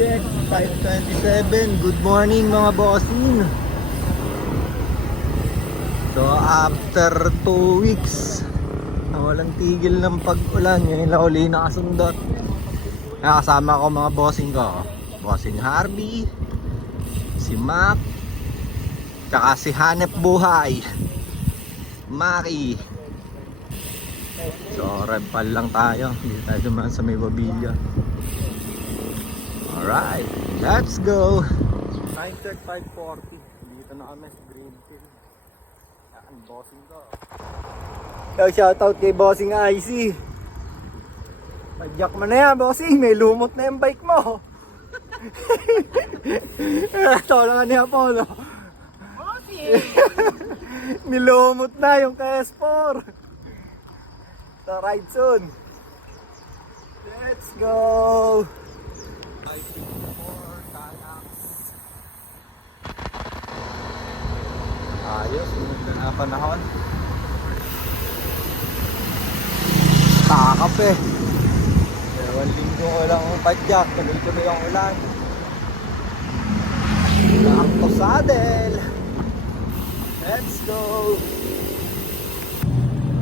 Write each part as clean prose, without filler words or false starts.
check, 5:27. Good morning mga bossing. So after 2 weeks na walang tigil ng pag-ulan, yun yung uli nakasundot. Nakasama ko mga bossing ko. Bossing Harvey, si Mac, tsaka si Hanep Buhay, Maki. So repal lang tayo, hindi tayo dumaan sa may Bobilla. Alright, let's go. Time check 5:40. Dito na kami sa Greenfield. Yan, bossing ko. Yo, shoutout kay bossing IC. Padyak mo na yan, bossing. May lumot na yung bike mo. Tolangan niya po, no? Bossing! Nilumot na yung KS4. So, ride soon. Let's go! 554 Tanax. Ayos, sumunod na panahon. Takap eh. 2 linggo ko lang ang padyak, tuloy-tuloy ang ulan. Laang to saddle. Let's go!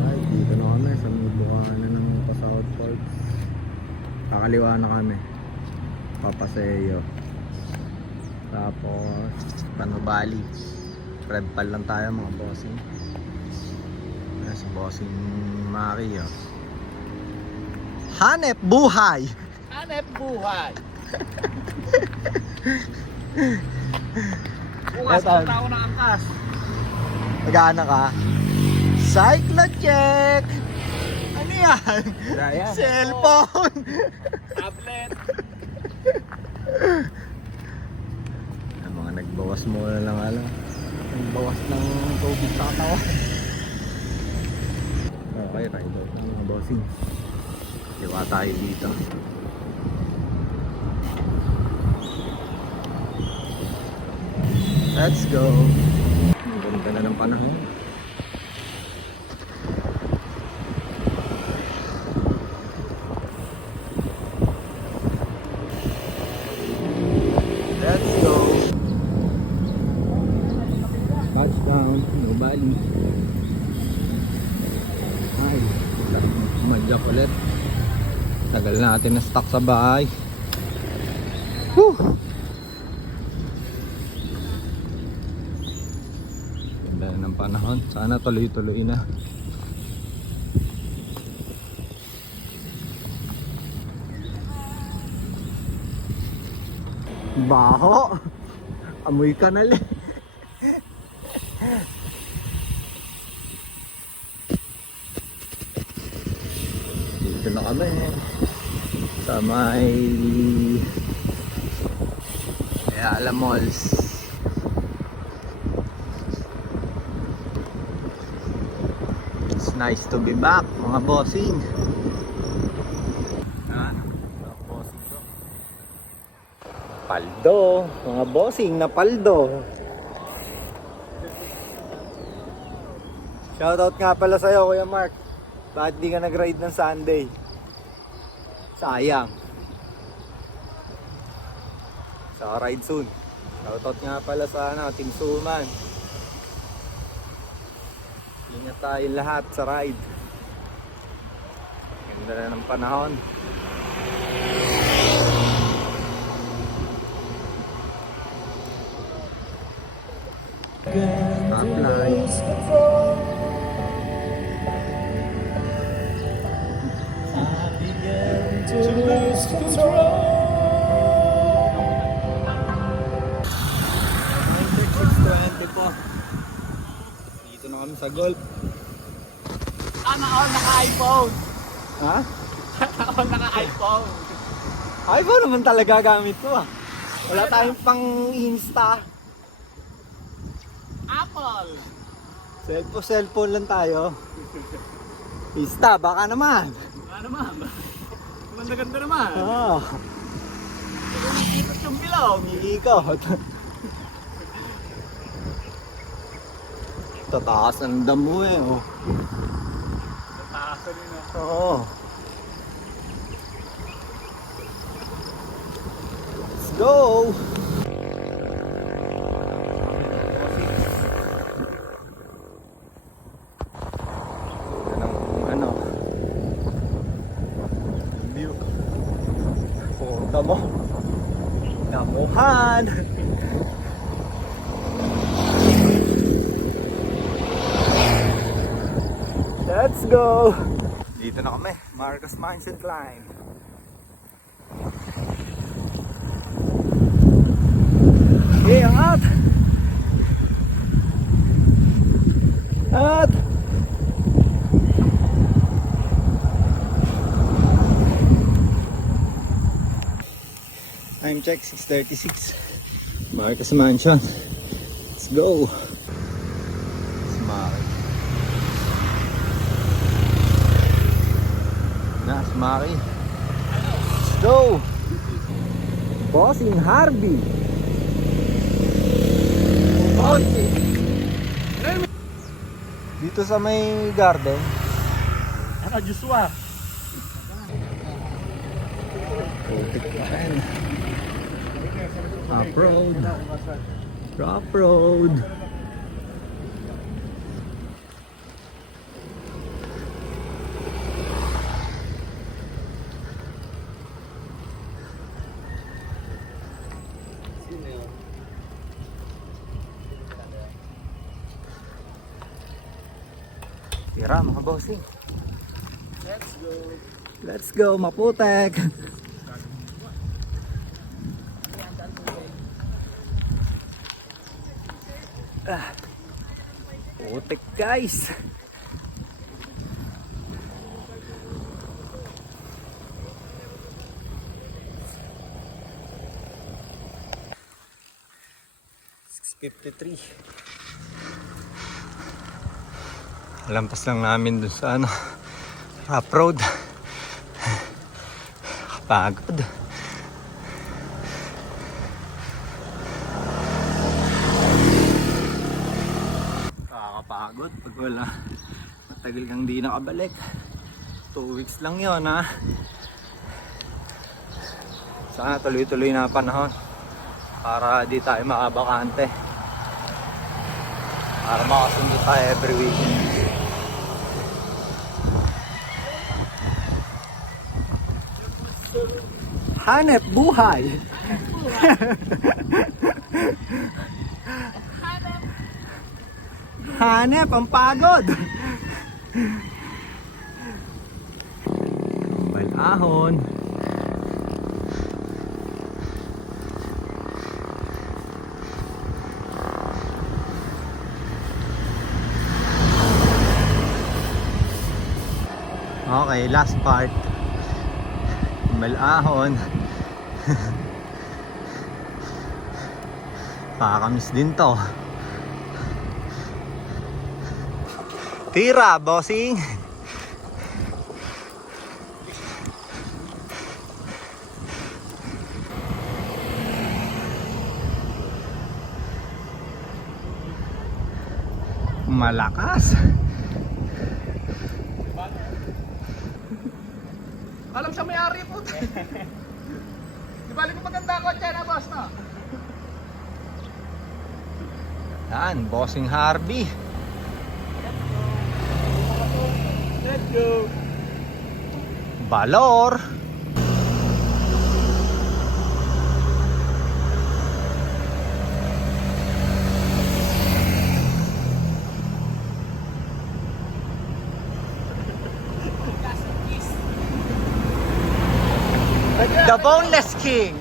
Ay, dito na kami sa buwangan na ng Pasahod Falls. Kakaliwa na kami. Papaseyo. Tapos Panubali. Redpal lang tayo mga bossing. Ayan si bossing Maki. Hanep Buhay! Hanep Buhay! Bukas punta ako ng angkas. Nag-aana ka? Cyclo-check! Ano yan? Yan. Cellphone! Tablet. Ang mga nagbawas muna lang nagbawas ng tubig sa katawan. Okay, ride out ng mga bossing. Diba tayo dito? Let's go! Ang ganda na ng panahon. Let's go! Touchdown, Nubali. Ay, madyak ulit. Tagal natin na stuck sa bahay. Woo! Ganda na ng panahon. Sana tuloy-tuloy na. Baho! Amoy kanal eh. Dito na kami sa may Ayala Malls. It's nice to be back mga bossing. Paldo, mga bossing na paldo. Shoutout nga pala sa'yo Kuya Mark. Bakit di ka nag-ride ng Sunday? Sayang. Sa ride soon. Shoutout nga pala sa Team Suman. Ingat tayo lahat sa ride. Ganda na ng panahon. Stoplight. To lose control. 6:20 po. Dito na kami sa golf. Sana all naka-iPhone. Ha? Sana all naka-iPhone. iPhone naman talaga gamit ko ah. Wala tayong pang Insta. Apple. Cellphone lang tayo. Insta, baka naman. Ano naman? Ganda-ganda naman. Oo. Ikot yung bilog. Iikot. Tataas ng damo eh. Oh. Tataas na rin. Oo. Let's go! Ano? View. Punta mo. Damuhan. Let's go! Dito na kami, Marcos Mines and Climb. Okay, angat! At! Time check, 6:36. Marcos Mansion. Let's go! Smart. Maki. Let's go! Bossing Harvey. Dito sa may garden. Ano, Joshua? Putik pa rin. Rough road. Rough road. Tira mga bossing. Let's go. Let's go, Maputek. Putik guys. $6.53. Lampas lang namin dun sa ano, rough road. Kapagod. Nakakapagod pag wala. Matagal kang di nakabalik. 2 weeks lang yon ha. Sana tuloy-tuloy na panahon para di tayo makabakante. Para makasundo tayo every weekend. Hanep buhay. Hanep ang pagod. Balahon. Okay, last part. Balahon. Pakakamiss din to. Tira, bossing. Malakas. Alam siya may-ari po. Di bali ko maganda ko dyan, boss, no? Yan, bossing Harvey. Let's go. Valor. The Boneless King.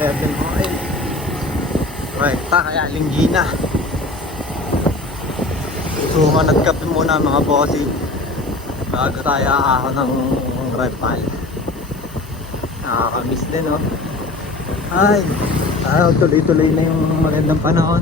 7 oil. Rekta, kaya linggina. So, nagkape muna mga bossing bago tayo aahon ng repal. Nakakamiss din, oh. Ay, tuloy-tuloy na yung magandang panahon.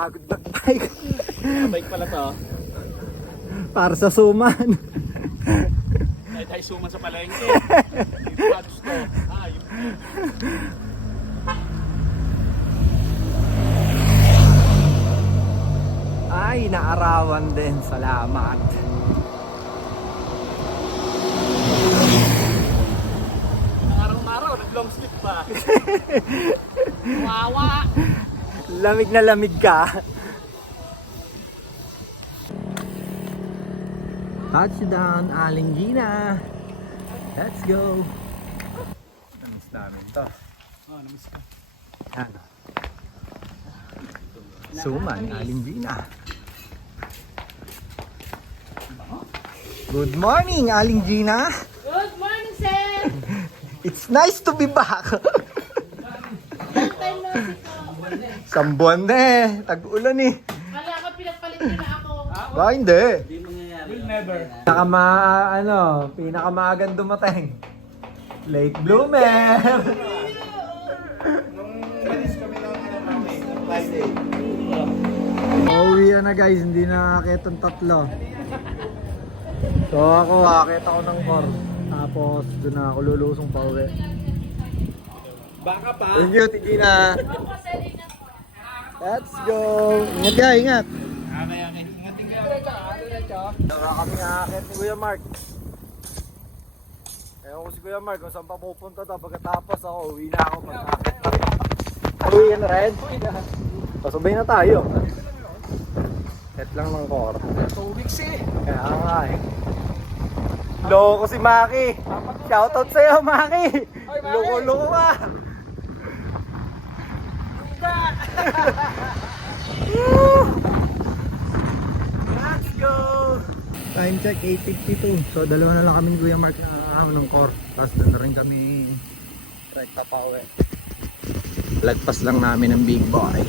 Pagod na bike. Bike pala to. Para sa suman. Ay, tayo suman sa palengke. Dito pa gusto. Ayun. Ay, naarawan din. Salamat. Araw-araw, nag-long sleep pa. Wawa. Lamig na lamig ka. Touchdown, Aling Gina. Let's go. Namiss namin to. Oh, namiss ka. Yan. Suman, Aling Gina. Good morning, Aling Gina. Good morning, sir! It's nice to be back. Long time no see po. Isang buwan na eh. Tag-ulan eh. Kala ko pinagpalit nila ako. Ba, hindi. Will never. Pinakamaagang dumating. Late bloomer. Pauwi na guys, hindi na akit ang tatlo. So ako, akit ako ng car. Tapos doon na ako lulusong pauwi. Baka pa. Thank you, Tigina. Let's go. Ingat ka, ingat. Okay. Ingatin ka. Saka kami akit ni Kuya Mark. Ewan ko si Kuya Mark kung saan pa pupunta to. Pagkatapos ako, uwi na ako pag-akit na. Uwi na rin. Pasabay na tayo. Set lang ng core. 2 weeks eh. Kaya nga eh. Loko si Maki. Shoutout sa'yo, Maki. Loko-loko ka. Let's go. Time check 8:52. So dalawa na lang kami ni Kuya Mark na ng core. Tapos doon na rin kami rekta pa uwi. Lagpas lang namin ng big boy.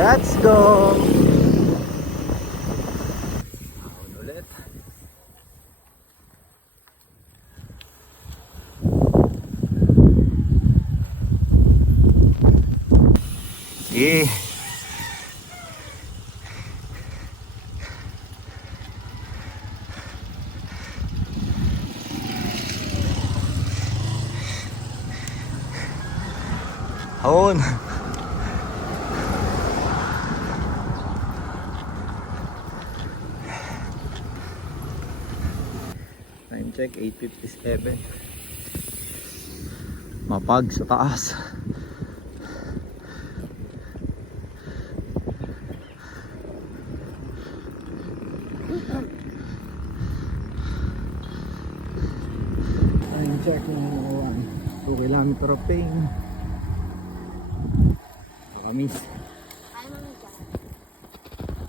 Let's go! Ahon ulit. Eh. Ahon. Time check 8:57. Mapag sa taas. Time check 9:01. 2 kilometer of pain. Makamis.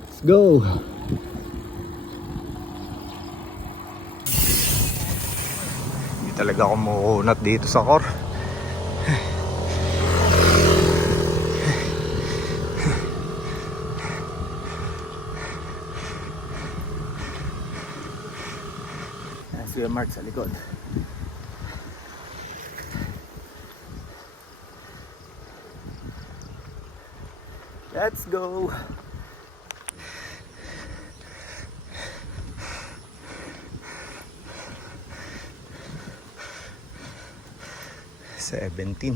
Let's go. Talaga ako mukunat dito sa core. Kuya Mark sa likod. Let's go. $17.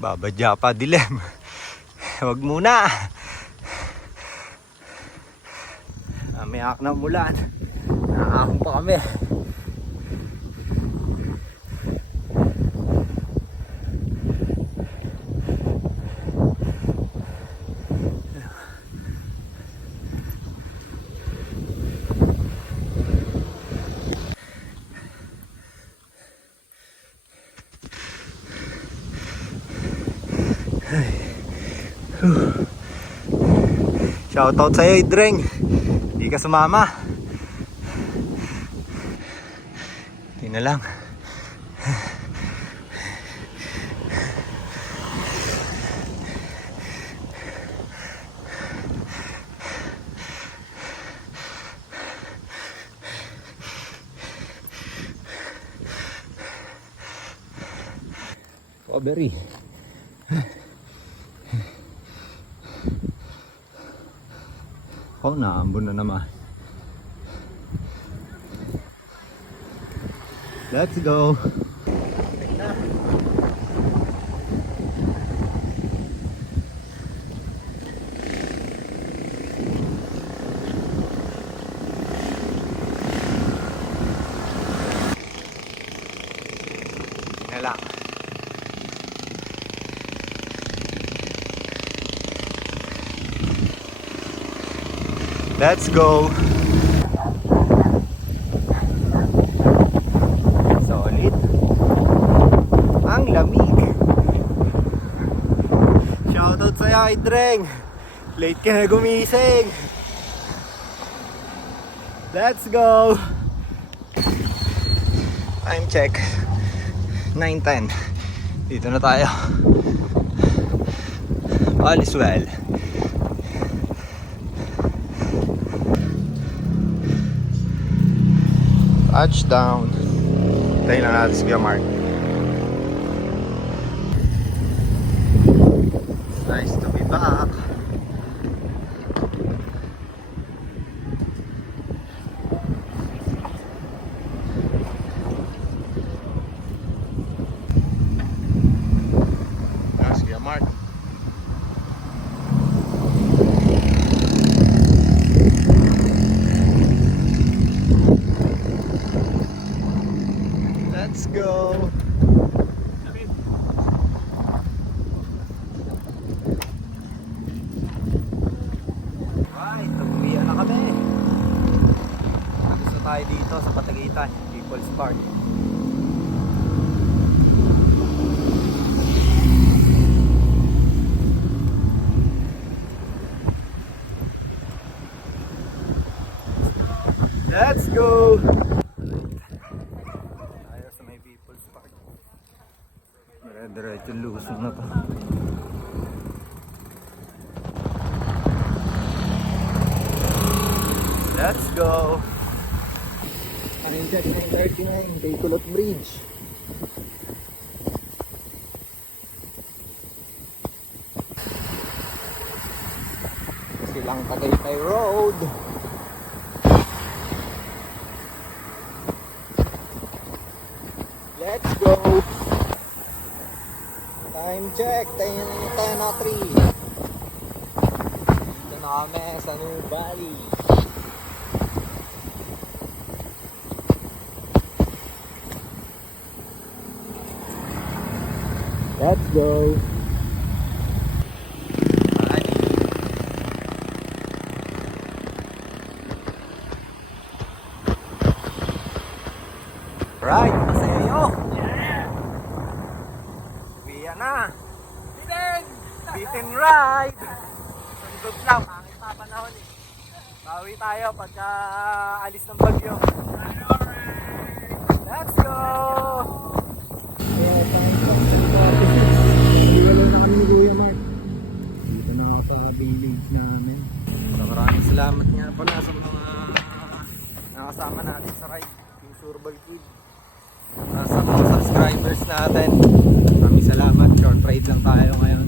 Babadya pa dilem. Wag muna. May ak na mulan. Nakahon pa kami. Shoutout sa'yo, Idreng. Hindi ka sumama. Hindi na lang. Strawberry. Oh, naambon na naman. Let's go. Yan lang. Let's go. Solid. Ang lamig. Shoutout sa'yo, Idreng. Late ka na gumising. Let's go. Time check. 9:10. Dito na tayo. All is well. Touchdown. Tayo lang natin si Kuya Mark. Nice to be back. Nice, Kuya Mark. Let's go. Right, umuwian na kami. Tapos na tayo dito sa Patagitan, People's Park. Let's go. Dire-diretso yung lusong na to. Let's go! Time check 9:39, Baykulot Bridge. Silang Tagaytay Road. Let's go! Time check, 10:03. Dito na kami sa New Valley. Let's go. Right, masaya. Uwian na. Beat and ride. Sundot lang, pangit na panahon eh. Bawi tayo pagka alis ng bagyo. Let's go! Yeah, wala na kami ni Kuya Mark. Dito na ako sa village namin. So, maraming salamat nga pala sa mga nakasama natin sa ride. Yung Survival Kid. Sa mga subscribers natin. Maraming salamat. Short ride lang tayo ngayon.